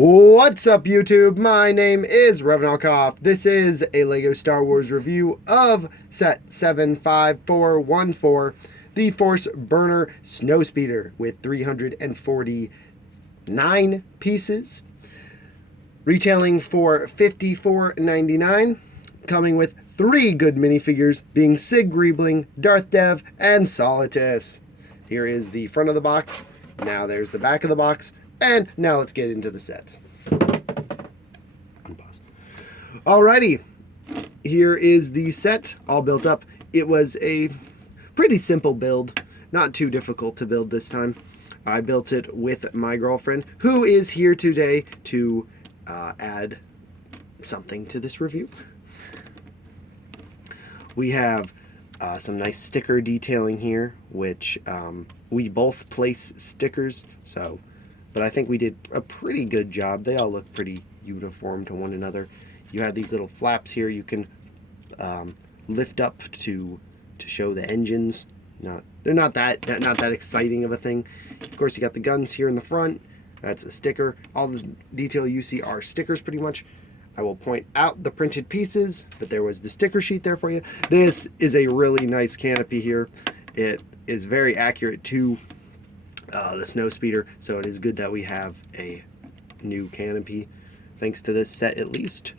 What's up, YouTube? My name is Revenalkoff. This is a LEGO Star Wars review of set 75414, the Force Burner Snowspeeder with 349 pieces, retailing for $54.99, coming with 3 good minifigures, being Sig Griebling, Darth Dev, and Solitus. Here is the front of the box. Now there's the back of the box. And now let's get into the sets. Unpause. Alrighty, here is the set all built up. It was a pretty simple build, not too difficult to build this time. I built it with my girlfriend, who is here today to add something to this review. We have some nice sticker detailing here, which we both place stickers, but I think we did a pretty good job. They all look pretty uniform to one another. You have these little flaps here you can lift up to show the engines. They're not that exciting of a thing. Of course, you got the guns here in the front. That's a sticker. All the detail you see are stickers pretty much. I will point out the printed pieces, but there was the sticker sheet there for you. This is a really nice canopy here. It is very accurate to the Snowspeeder, so it is good that we have a new canopy, thanks to this set at least.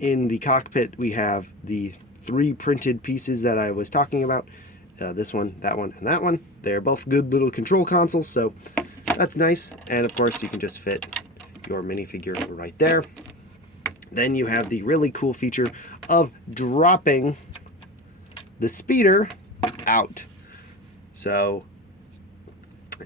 In the cockpit, we have the 3 printed pieces that I was talking about. This one, that one, and that one. They're both good little control consoles, so that's nice. And of course, you can just fit your minifigure right there. Then you have the really cool feature of dropping the speeder out. So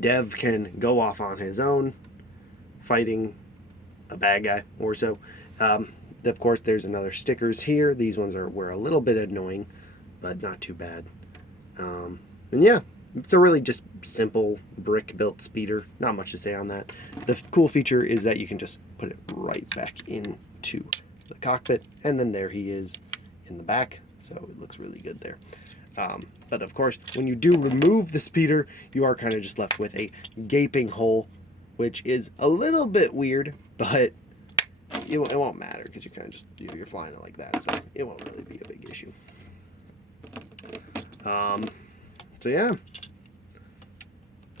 Dev can go off on his own, fighting a bad guy or so. Of course, there's another stickers here. These ones were a little bit annoying, but not too bad. And yeah, it's a really just simple brick-built speeder. Not much to say on that. The cool feature is that you can just put it right back into the cockpit, and then there he is in the back. So it looks really good there. But of course, when you do remove the speeder, you are kind of just left with a gaping hole, which is a little bit weird, but it won't matter because you kind of just, you're flying it like that, so it won't really be a big issue. So yeah,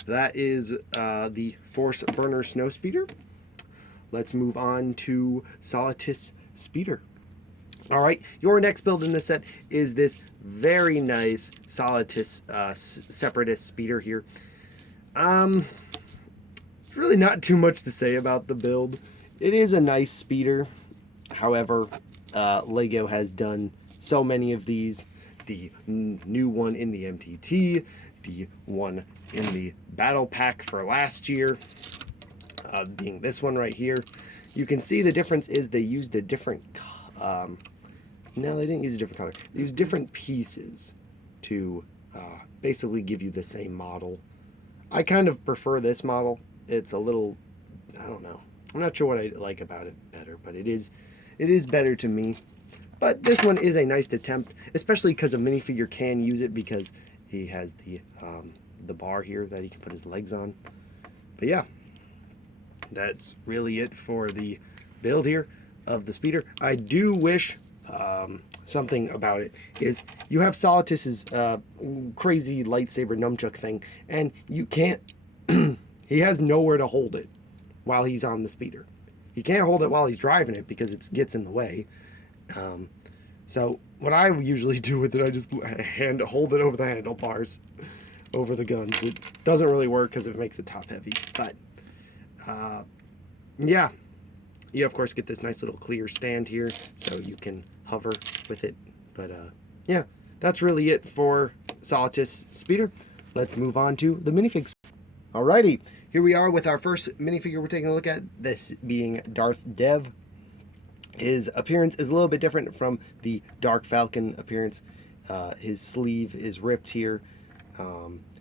that is the Force Burner Snowspeeder. Let's move on to Solitus Speeder. All right, your next build in this set is this very nice Solitus Separatist speeder here. There's really not too much to say about the build. It is a nice speeder. However, LEGO has done so many of these. The new one in the MTT, the one in the Battle Pack for last year, being this one right here. You can see the difference is they used a different no, they didn't use a different color. They used different pieces to basically give you the same model. I kind of prefer this model. It's a little, I don't know. I'm not sure what I like about it better, but it is better to me. But this one is a nice attempt, especially because a minifigure can use it because he has the bar here that he can put his legs on. But yeah, that's really it for the build here of the speeder. I do wish something about it is you have Solitus's crazy lightsaber nunchuck thing, and you can't he has nowhere to hold it while he's on the speeder. He can't hold it while he's driving it because it gets in the way. So what I usually do with it, I just hold it over the handlebars, over the guns. It doesn't really work because it makes it top heavy, but yeah, you of course get this nice little clear stand here so you can hover with it. But yeah, that's really it for Solitus Speeder. Let's move on to the minifigs. Alrighty, here we are with our first minifigure we're taking a look at, this being Darth Dev. His appearance is a little bit different from the Dark Falcon appearance. His sleeve is ripped here.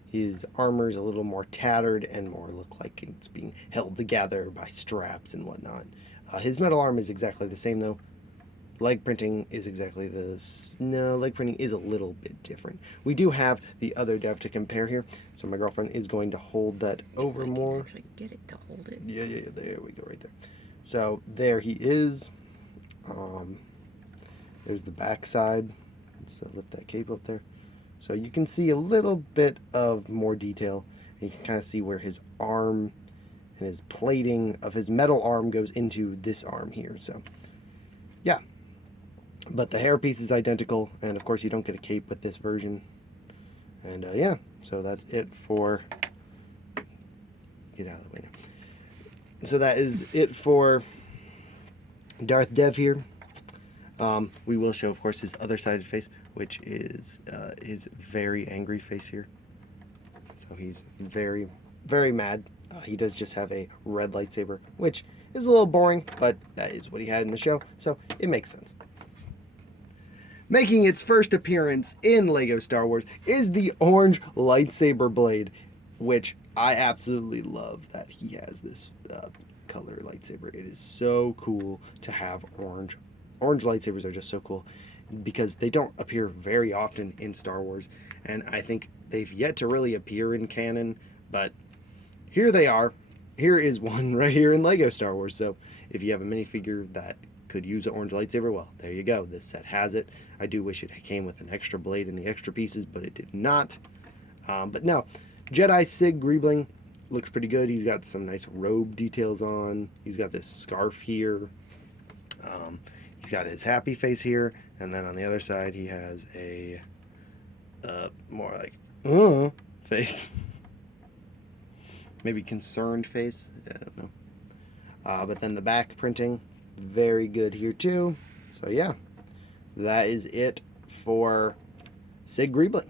His armor is a little more tattered and more look like it's being held together by straps and whatnot. His metal arm is exactly the same though. leg printing is exactly this. No, leg printing is a little bit different. We do have the other dev to compare here. So my girlfriend is going to hold that over more. Actually get it to hold it. Yeah, there we go, right there. So there he is. There's the back side. Let's lift that cape up there. So you can see a little bit of more detail. And you can kind of see where his arm and his plating of his metal arm goes into this arm here. So yeah, but the hairpiece is identical, and of course you don't get a cape with this version. And yeah, so that's it for, get out of the way now. So that is it for Darth Dev here. We will show, of course, his other sided face, which is his very angry face here. So he's very, very mad. He does just have a red lightsaber, which is a little boring, but that is what he had in the show, so it makes sense. Making its first appearance in LEGO Star Wars is the orange lightsaber blade, which I absolutely love that he has this color lightsaber. It is so cool to have orange. Orange lightsabers are just so cool because they don't appear very often in Star Wars, and I think they've yet to really appear in canon, but here they are. Here is one right here in LEGO Star Wars. So if you have a minifigure that could use an orange lightsaber, well, there you go. This set has it. I do wish it came with an extra blade and the extra pieces, but it did not. But no, Jedi Sig Greebling looks pretty good. He's got some nice robe details on. He's got this scarf here. He's got his happy face here, and then on the other side he has a more like face. Maybe concerned face. I don't know. But then the back printing, very good here too. So yeah, that is it for Sig Greebling.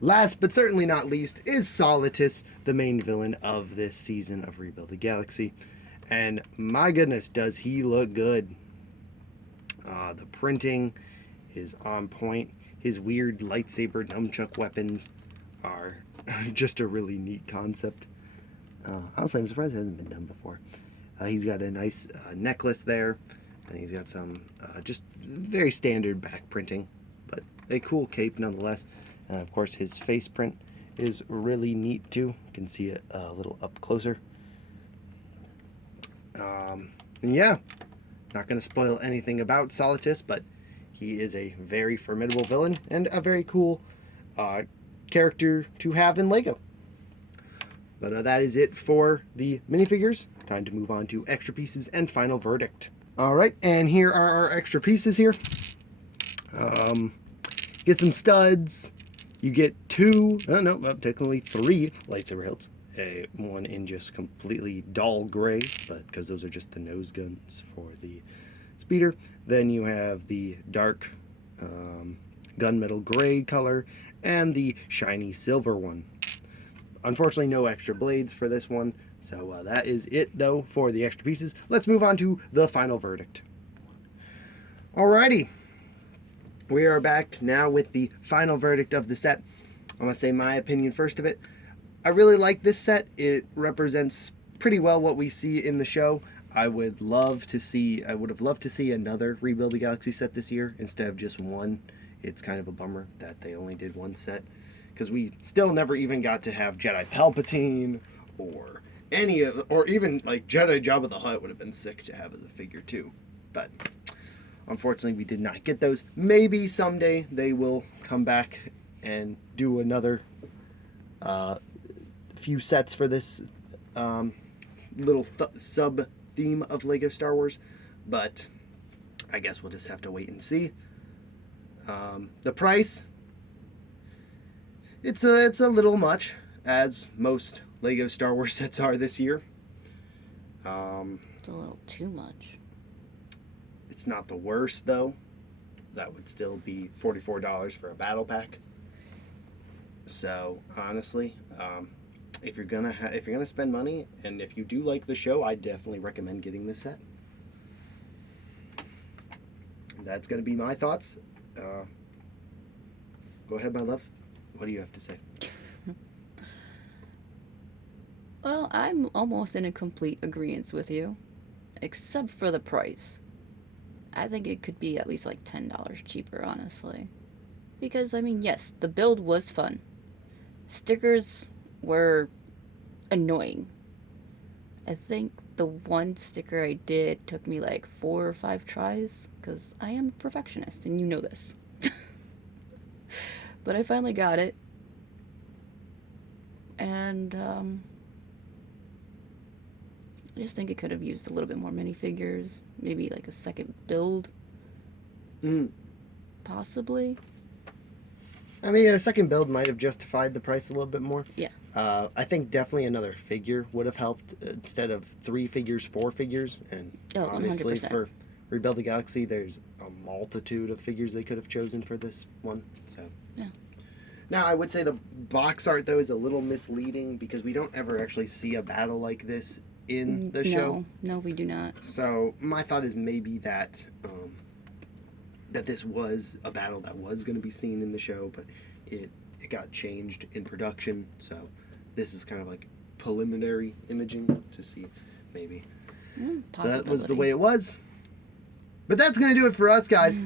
Last but certainly not least is Solitus, the main villain of this season of Rebuild the Galaxy. And my goodness, does he look good. The printing is on point. His weird lightsaber nunchuck weapons are just a really neat concept. Honestly, I'm surprised it hasn't been done before. He's got a nice necklace there, and he's got some just very standard back printing, but a cool cape nonetheless. And of course, his face print is really neat too. You can see it a little up closer. Yeah, not going to spoil anything about Solitus, but he is a very formidable villain and a very cool character to have in LEGO. But that is it for the minifigures. Time to move on to extra pieces and final verdict. All right, and here are our extra pieces here. Get some studs. You get technically 3 lightsaber hilts. One in just completely dull gray, but because those are just the nose guns for the speeder. Then you have the dark gunmetal gray color and the shiny silver one. Unfortunately, no extra blades for this one, so that is it though for the extra pieces. Let's move on to the final verdict. Alrighty, we are back now with the final verdict of the set. I'm gonna say my opinion first of it. I really like this set. It represents pretty well what we see in the show. I would have loved to see another Rebuild the Galaxy set this year instead of just one. It's kind of a bummer that they only did one set, because we still never even got to have Jedi Palpatine or even like Jedi Jabba the Hutt would have been sick to have as a figure too. But unfortunately, we did not get those. Maybe someday they will come back and do another few sets for this little sub theme of LEGO Star Wars, but I guess we'll just have to wait and see. The price, it's a little much, as most LEGO Star Wars sets are this year. It's a little too much. It's not the worst though. That would still be $44 for a battle pack. So honestly, if you're gonna spend money, and if you do like the show, I definitely recommend getting this set. That's gonna be my thoughts. Go ahead, my love. What do you have to say? Well, I'm almost in a complete agreement with you, except for the price. I think it could be at least like $10 cheaper, honestly. Because, I mean, yes, the build was fun. Stickers were annoying. I think the one sticker I did took me like 4 or 5 tries, because I am a perfectionist, and you know this. But I finally got it. And, I just think it could have used a little bit more minifigures. Maybe like a second build. Possibly. I mean, a second build might have justified the price a little bit more. Yeah. I think definitely another figure would have helped instead of 3 figures, 4 figures. And Oh, honestly, 100%. for Rebuild the Galaxy, there's a multitude of figures they could have chosen for this one. So Yeah. now I would say the box art though is a little misleading because we don't ever actually see a battle like this in the show. No, we do not. So my thought is maybe that that this was a battle that was going to be seen in the show, but it got changed in production. So this is kind of like preliminary imaging to see maybe that was the way it was. But that's going to do it for us, guys.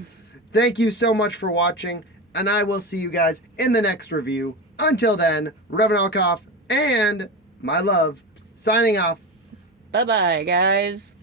Thank you so much for watching, and I will see you guys in the next review. Until then, Reverend Alkoff and my love signing off. Bye-bye, guys.